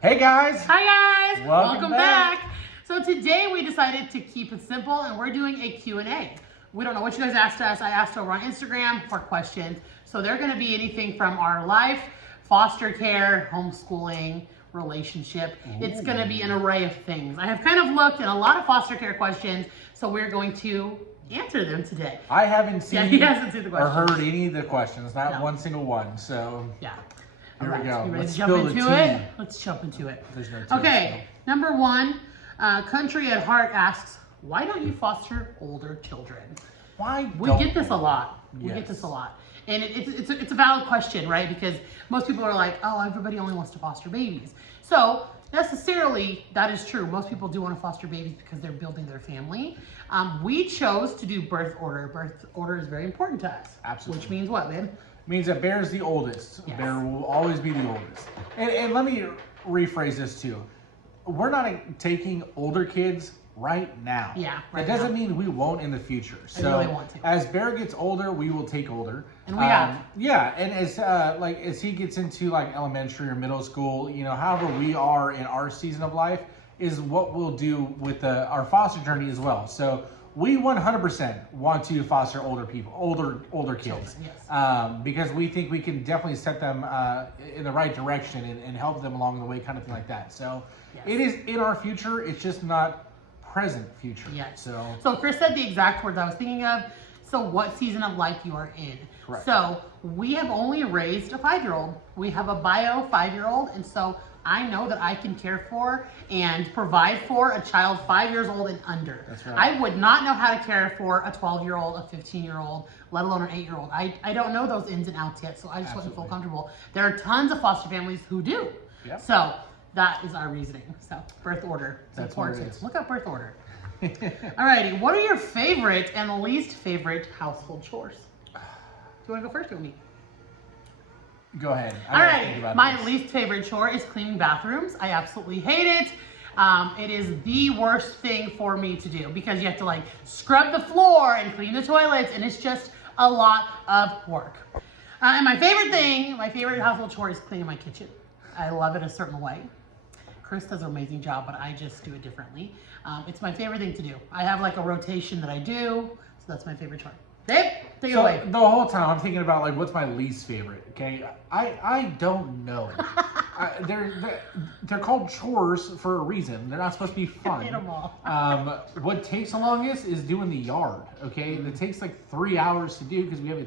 Hey guys! Hi guys! Welcome back. So today we decided to keep it simple and we're doing a Q&A. We don't know what you guys asked us. I asked over on Instagram for questions. So they're going to be anything from our life, foster care, homeschooling, relationship. Ooh. It's going to be an array of things. I have kind of looked at a lot of foster care questions, so we're going to answer them today. I haven't seen, he hasn't seen the questions. or heard any of the questions, not No. one single one. So Yeah. here we go. You ready Let's to jump spill the into tea. it? Let's jump into it. There's no tea. Okay, number one, Country at Heart asks, why don't you foster older children? Why? We get this a lot. We get Yes. this a lot. And it's a valid question, right? Because most people are like, oh, everybody only wants to foster babies. So necessarily, that is true. Most people do want to foster babies because they're building their family. We chose to do birth order. Birth order is very important to us. Absolutely. Which means what, babe? Means that Bear's the oldest. Yes. Bear will always be the oldest. And let me rephrase this too. We're not taking older kids right now. Yeah, right That doesn't now. mean we won't in the future. I So really want to. as Bear gets older, we will take older. And we have. Yeah, and as he gets into like elementary or middle school, you know, however we are in our season of life is what we'll do with our foster journey as well. So we 100% want to foster older people, older kids, Children, yes. because we think we can definitely set them in the right direction and help them along the way, kind of thing like that. So Yes. it is in our future. It's just not present future. Yes. So Chris said the exact words I was thinking of. So what season of life you are in. Correct. So we have only raised a 5-year-old. We have a bio 5-year-old. And so I know that I can care for and provide for a child 5 years old and under. That's right. I would not know how to care for a 12-year-old, a 15-year-old, let alone an 8-year-old. I don't know those ins and outs yet, so I just wouldn't feel Absolutely. comfortable. There are tons of foster families who do. Yep. So that is our reasoning. So birth order. It's That's what it important. is. Look up birth order. Alrighty, what are your favorite and least favorite household chores? Do you want to go first or me? Go ahead. I gotta think Alright, about my this. least favorite chore is cleaning bathrooms. I absolutely hate it. It is the worst thing for me to do because you have to like scrub the floor and clean the toilets, and it's just a lot of work. And my favorite household chore is cleaning my kitchen. I love it a certain way. Chris does an amazing job, but I just do it differently. It's my favorite thing to do. I have like a rotation that I do, so that's my favorite chore. Babe, take it So away. the whole time I'm thinking about like what's my least favorite. Okay, I don't know. They're called chores for a reason. They're not supposed to be fun. Hate 'em all. What takes the longest is doing the yard. Okay, it takes like 3 hours to do because we have a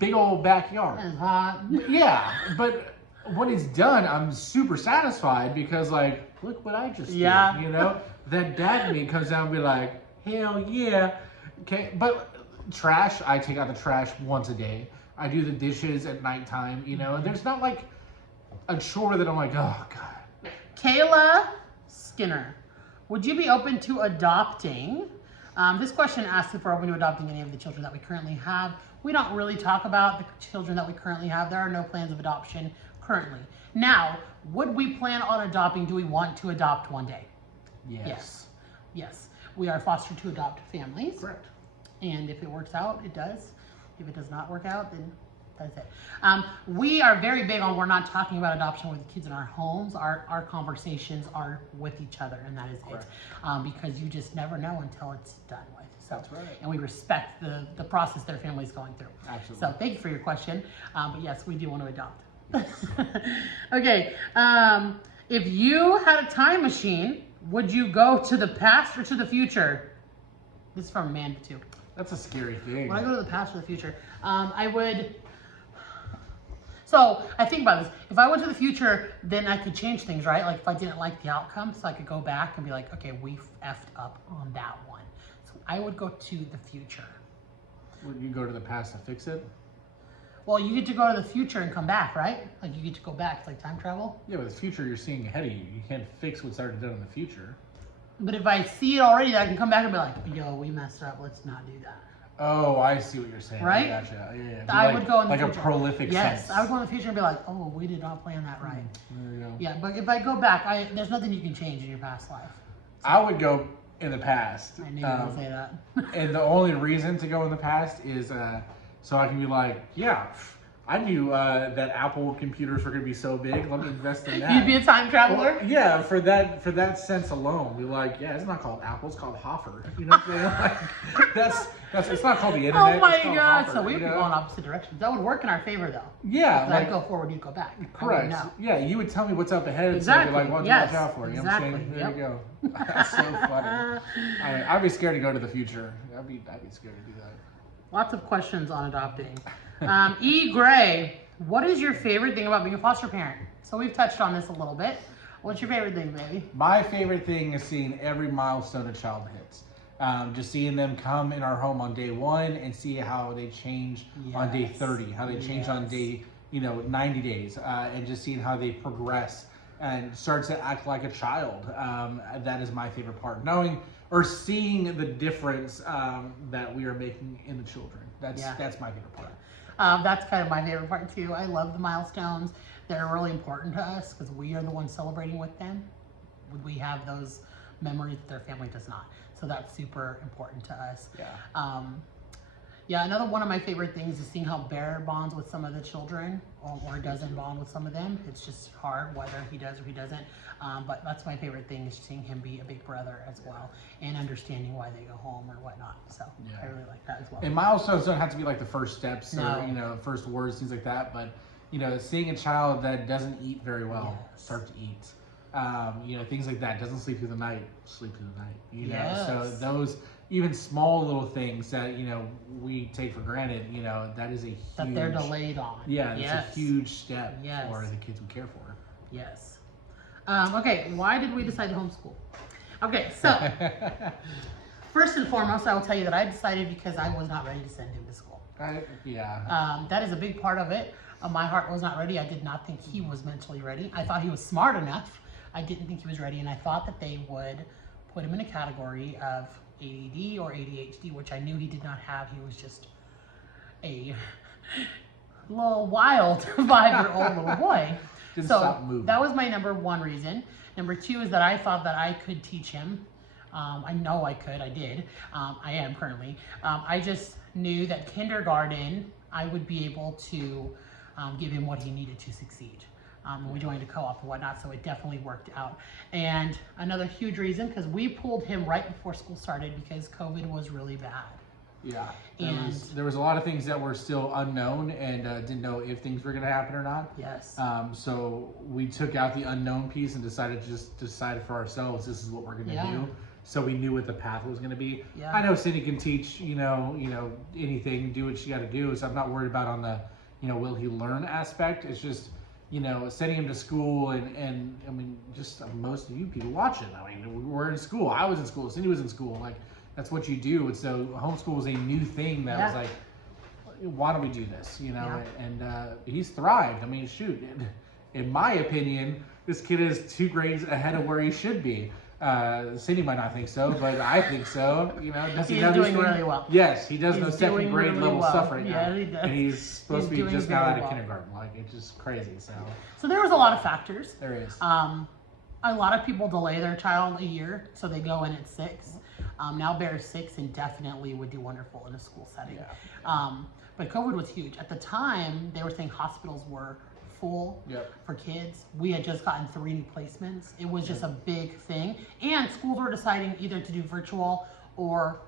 big old backyard. It's hot. Yeah, but when it's done, I'm super satisfied because like, look what I just Yeah. did. You know, that dad in me comes down and be like, hell yeah. Okay, but trash, I take out the trash once a day. I do the dishes at nighttime. You know, there's not like a chore that I'm like, oh god. Kayla Skinner, would you be open to adopting? This question asks if we're open to adopting any of the children that we currently have. We don't really talk about the children that we currently have. There are no plans of adoption currently. Now, would we plan on adopting? Do we want to adopt one day? Yes. Yes. We are foster to adopt families. Correct. And if it works out, it does. If it does not work out, then that's it. We are very big on we're not talking about adoption with the kids in our homes. Our conversations are with each other, and that is Correct. it. Because you just never know until it's done with. So, That's right. And we respect the process their family's going through. Absolutely. So thank you for your question. But yes, we do want to adopt. Okay. If you had a time machine, would you go to the past or to the future? This is from Amanda too. That's a scary thing. When I go to the past or the future, I would. So I think about this. If I went to the future, then I could change things, right? Like if I didn't like the outcome, so I could go back and be like, okay, we effed up on that one. So I would go to the future. Would you go to the past to fix it? Well, you get to go to the future and come back, right? Like you get to go back. It's like time travel. Yeah, but the future you're seeing ahead of you. You can't fix what's already done in the future. But if I see it already, then I can come back and be like, yo, we messed up. Let's not do that. Oh, I see what you're saying. Right? I gotcha. Yeah, yeah. I would go in the like future. a prolific Yes, sense. I would go in the future and be like, oh, we did not plan that right. There you go. Yeah, but if I go back, there's nothing you can change in your past life. I would go in the past. I knew you were going to say that. And the only reason to go in the past is so I can be like, yeah, I knew that Apple computers were going to be so big. Let me invest in that. You'd be a time traveler? Well, yeah, for that sense alone, we like, yeah, it's not called Apple, it's called Hoffer. You know what I'm saying? Like, that's it's not called the internet. Oh my it's called god! Hoffer, So we would you be know? going opposite directions. That would work in our favor, though. Yeah, Like, I'd go forward, you go back. Correct. No. Yeah, you would tell me what's up ahead. Exactly. So I'd be like, what to watch out for? You know what I'm saying? There Yep. you go. That's so funny. I'd be scared to go to the future. I'd be scared to do that. Lots of questions on adopting. E. Gray, what is your favorite thing about being a foster parent? So we've touched on this a little bit. What's your favorite thing, baby? My favorite thing is seeing every milestone a child hits. Just seeing them come in our home on day 1 and see how they change on day 30, how they change on day 90 days, and just seeing how they progress and start to act like a child. That is my favorite part. Knowing or seeing the difference that we are making in the children. That's my favorite part. That's kind of my favorite part too. I love the milestones. They're really important to us because we are the ones celebrating with them. We have those memories that their family does not. So that's super important to us. Yeah. Another one of my favorite things is seeing how Bear bonds with some of the children or doesn't bond with some of them. It's just hard whether he does or he doesn't. But that's my favorite thing is seeing him be a big brother as well and understanding why they go home or whatnot. So I really like that as well. And milestones don't have to be like the first steps No. or first words, things like that. But seeing a child that doesn't eat very well start to eat. Things like that. Doesn't sleep through the night, sleep through the night. So those even small little things that we take for granted, that is a huge, that they're delayed on. Yeah, it's a huge step for the kids we care for. Yes. Okay, why did we decide to homeschool? Okay, so first and foremost, I will tell you that I decided because I was not ready to send him to school. That is a big part of it. My heart was not ready. I did not think he was mentally ready. I thought he was smart enough. I didn't think he was ready, and I thought that they would put him in a category of ADD or ADHD, which I knew he did not have. He was just a little wild 5-year-old little boy. Didn't stop moving. That was my number one reason. Number two is that I thought that I could teach him. I know I could. I did. I am currently. I just knew that kindergarten, I would be able to give him what he needed to succeed. We joined a co-op and whatnot, so it definitely worked out. And another huge reason, because we pulled him right before school started because COVID was really bad. Yeah, there was a lot of things that were still unknown and didn't know if things were going to happen or not. Yes. So we took out the unknown piece and decided to just decide for ourselves, this is what we're going to do. So we knew what the path was going to be. Yeah. I know CYNDI can teach, anything, do what she got to do. So I'm not worried about on the, will he learn aspect. It's just, sending him to school and I mean, just most of you people watching. I mean, we're in school. I was in school. CYNDI was in school. Like, that's what you do. And so homeschool was a new thing that was like, why don't we do this? And he's thrived. I mean, shoot, in my opinion, this kid is 2 grades ahead of where he should be. CYNDI might not think so, but I think so. Does he know doing really well. Yes, he does know 2nd grade really level stuff right now. Yeah, he does. And he's supposed to be just now out of kindergarten. Like, it's just crazy. So there was a lot of factors. There is. A lot of people delay their child a year, so they go in at 6. Now Bear's 6 and definitely would do wonderful in a school setting. But COVID was huge. At the time, they were saying hospitals were full for kids. We had just gotten 3 new placements. It was just a big thing. And schools were deciding either to do virtual or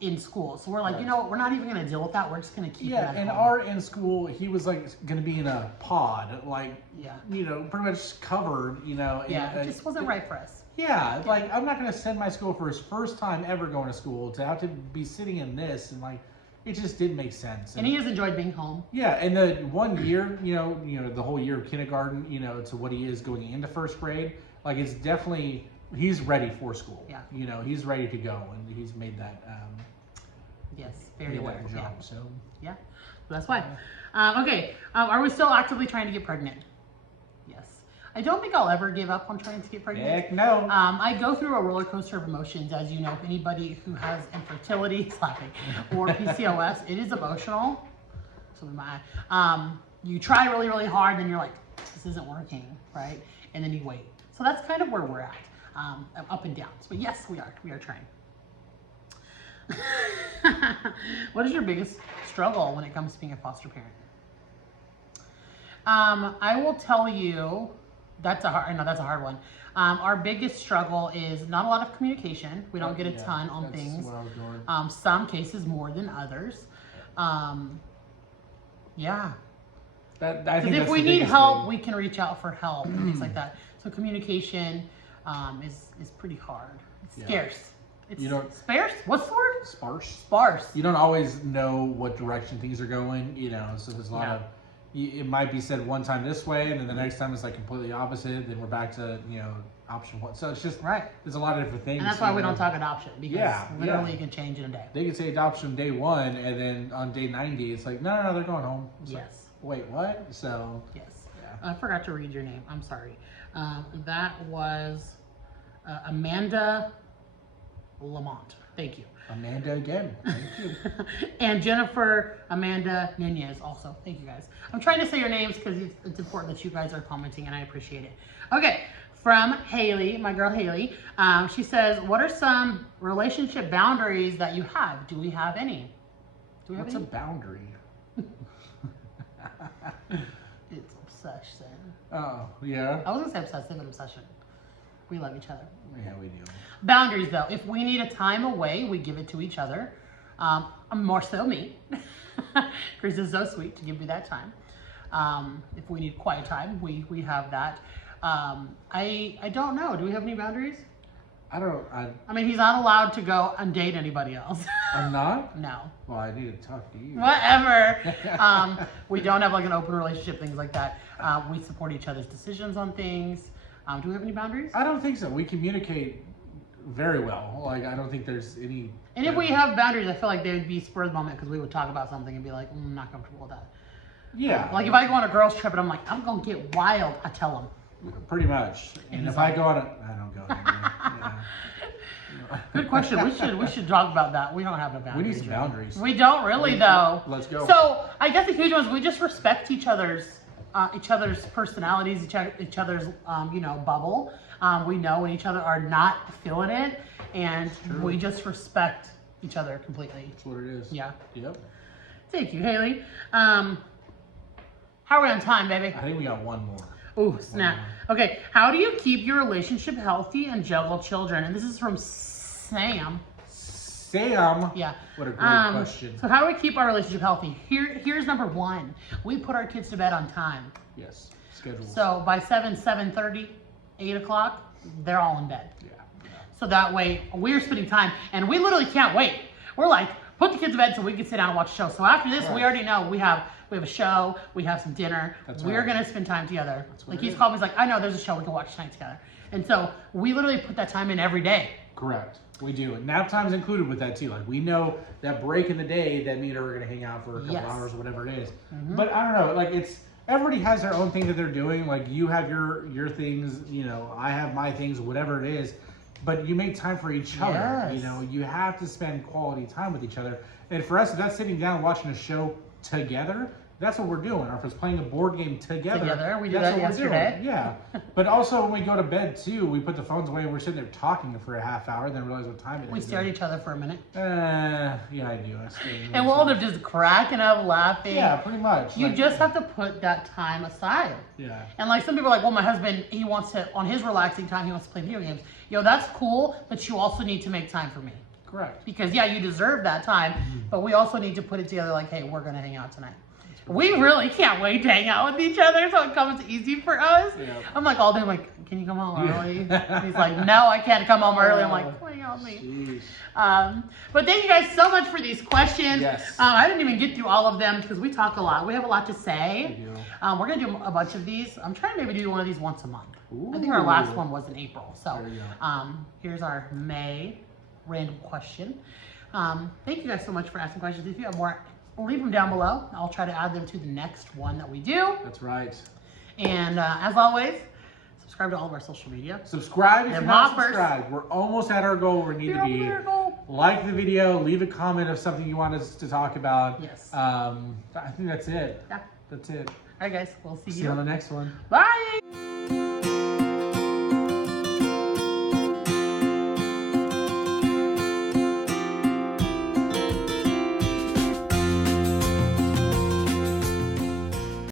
in school. So we're like, you know what, we're not even going to deal with that. We're just going to keep it at and home. our in school, he was like going to be in a pod, like, pretty much covered, it just wasn't right for us. Like, I'm not going to send my school for his first time ever going to school to have to be sitting in this, and like, it just didn't make sense. And he has enjoyed being home. Yeah, and the 1 year, the whole year of kindergarten, to what he is going into 1st grade, like, it's definitely, he's ready for school. He's ready to go, and he's made that. Very well. So that's why. Okay, are we still actively trying to get pregnant? Yes. I don't think I'll ever give up on trying to get pregnant. Heck no. I go through a roller coaster of emotions, as you know. If anybody who has infertility, or PCOS, it is emotional. So you try really, really hard, and you're like, this isn't working, right? And then you wait. So that's kind of where we're at, up and downs. But yes, we are trying. What is your biggest struggle when it comes to being a foster parent? I will tell you, that's a hard one. Our biggest struggle is not a lot of communication. We don't get a ton on things. What I was doing. Some cases more than others. Yeah. I think Because if that's we the need biggest help, thing. we can reach out for help and things like that. So communication is pretty hard. It's scarce. It's sparse? What's the word? Sparse. Sparse. You don't always know what direction things are going, you know, so there's a lot of, it might be said one time this way, and then the next time it's like completely opposite, then we're back to, you know, option one. So it's just, there's a lot of different things. And that's why we don't talk adoption, because literally you can change in a day. They can say adoption day 1, and then on day 90, it's like, no, they're going home. It's like, wait, what? So. Yes. I forgot to read your name. I'm sorry. That was Amanda Lamont. Thank you. Amanda again. Thank you. And Jennifer Amanda Nunez also. Thank you guys. I'm trying to say your names because it's important that you guys are commenting, and I appreciate it. Okay. From Haley, my girl Haley. She says, what are some relationship boundaries that you have? Do we have any? What's a boundary? It's obsession. Oh, yeah? I was going to say obsessive, but obsession. We love each other. Yeah, we do. Boundaries, though. If we need a time away, we give it to each other. More so me. Chris is so sweet to give me that time. If we need quiet time, we have that. I don't know. Do we have any boundaries? I mean, he's not allowed to go and date anybody else. I'm not? No. Well, I need to talk to you. Whatever. We don't have like an open relationship, things like that. We support each other's decisions on things. Do we have any boundaries? I don't think so. We communicate very well. Like, I don't think there's any... And if we have boundaries, I feel like they would be spur of the moment, because we would talk about something and be like, I'm not comfortable with that. Yeah. Like if I go on a girls trip and I'm like, I'm going to get wild, I tell them. Pretty much. And if I go on I don't go anywhere. Good question. We should talk about that. We don't have no boundaries. We need some boundaries. We don't really, though. Let's go. So I guess the huge ones, we just respect each other's personalities, each other's bubble. We know when each other are not feeling it, and we just respect each other completely. That's what it is. Yeah. Yep. Thank you, Haley. How are we on time, baby? I think we got one more. Oh, snap. Okay, how do you keep your relationship healthy and juggle children? And this is from Sam. Sam? Yeah. What a great question. So how do we keep our relationship healthy? Here's number one. We put our kids to bed on time. Yes. Schedules. So by 7:30, 8 o'clock, they're all in bed. Yeah. So that way we're spending time, and we literally can't wait. We're like, put the kids to bed so we can sit down and watch a show. So after this, we already know we have a show, we have some dinner. We're gonna spend time together. Like he's called me, he's like, I know there's a show we can watch tonight together. And so we literally put that time in every day. Correct. We do. And nap time's included with that too. Like we know that break in the day that me and her are gonna hang out for a couple hours or whatever it is. But I don't know, like everybody has their own thing that they're doing. Like you have your things, I have my things, whatever it is. But you make time for each other. You have to spend quality time with each other. And for us, if that's sitting down watching a show together, that's what we're doing. Or if it's playing a board game together, we did that yesterday. Yeah. But also when we go to bed too, we put the phones away and we're sitting there talking for a half hour and then realize what time it is. We stare at each other for a minute. Yeah, I do. And we'll end up just cracking up, laughing. Yeah, pretty much. You just have to put that time aside. Yeah. And like some people are like, well, my husband, he wants to, on his relaxing time, he wants to play video games. That's cool, but you also need to make time for me. Correct. Because you deserve that time, but we also need to put it together like, hey, we're going to hang out tonight. We really can't wait to hang out with each other, so it comes easy for us. Yeah. I'm like all day, I'm like, can you come home early? He's like, no, I can't come home early. I'm like, come on, me. But thank you guys so much for these questions. Yes. I didn't even get through all of them because we talk a lot. We have a lot to say. We do. We're going to do a bunch of these. I'm trying to maybe do one of these once a month. Ooh. I think our last one was in April. So there you go. Here's our May random question. Thank you guys so much for asking questions. If you have more, leave them down below. I'll try to add them to the next one that we do. That's right. And as always, subscribe to all of our social media. Subscribe if you're not subscribed. We're almost at our goal where we need to be. Like the video, leave a comment of something you want us to talk about. Yes. I think that's it. Yeah. That's it. All right, guys. We'll see you on the next one. Bye.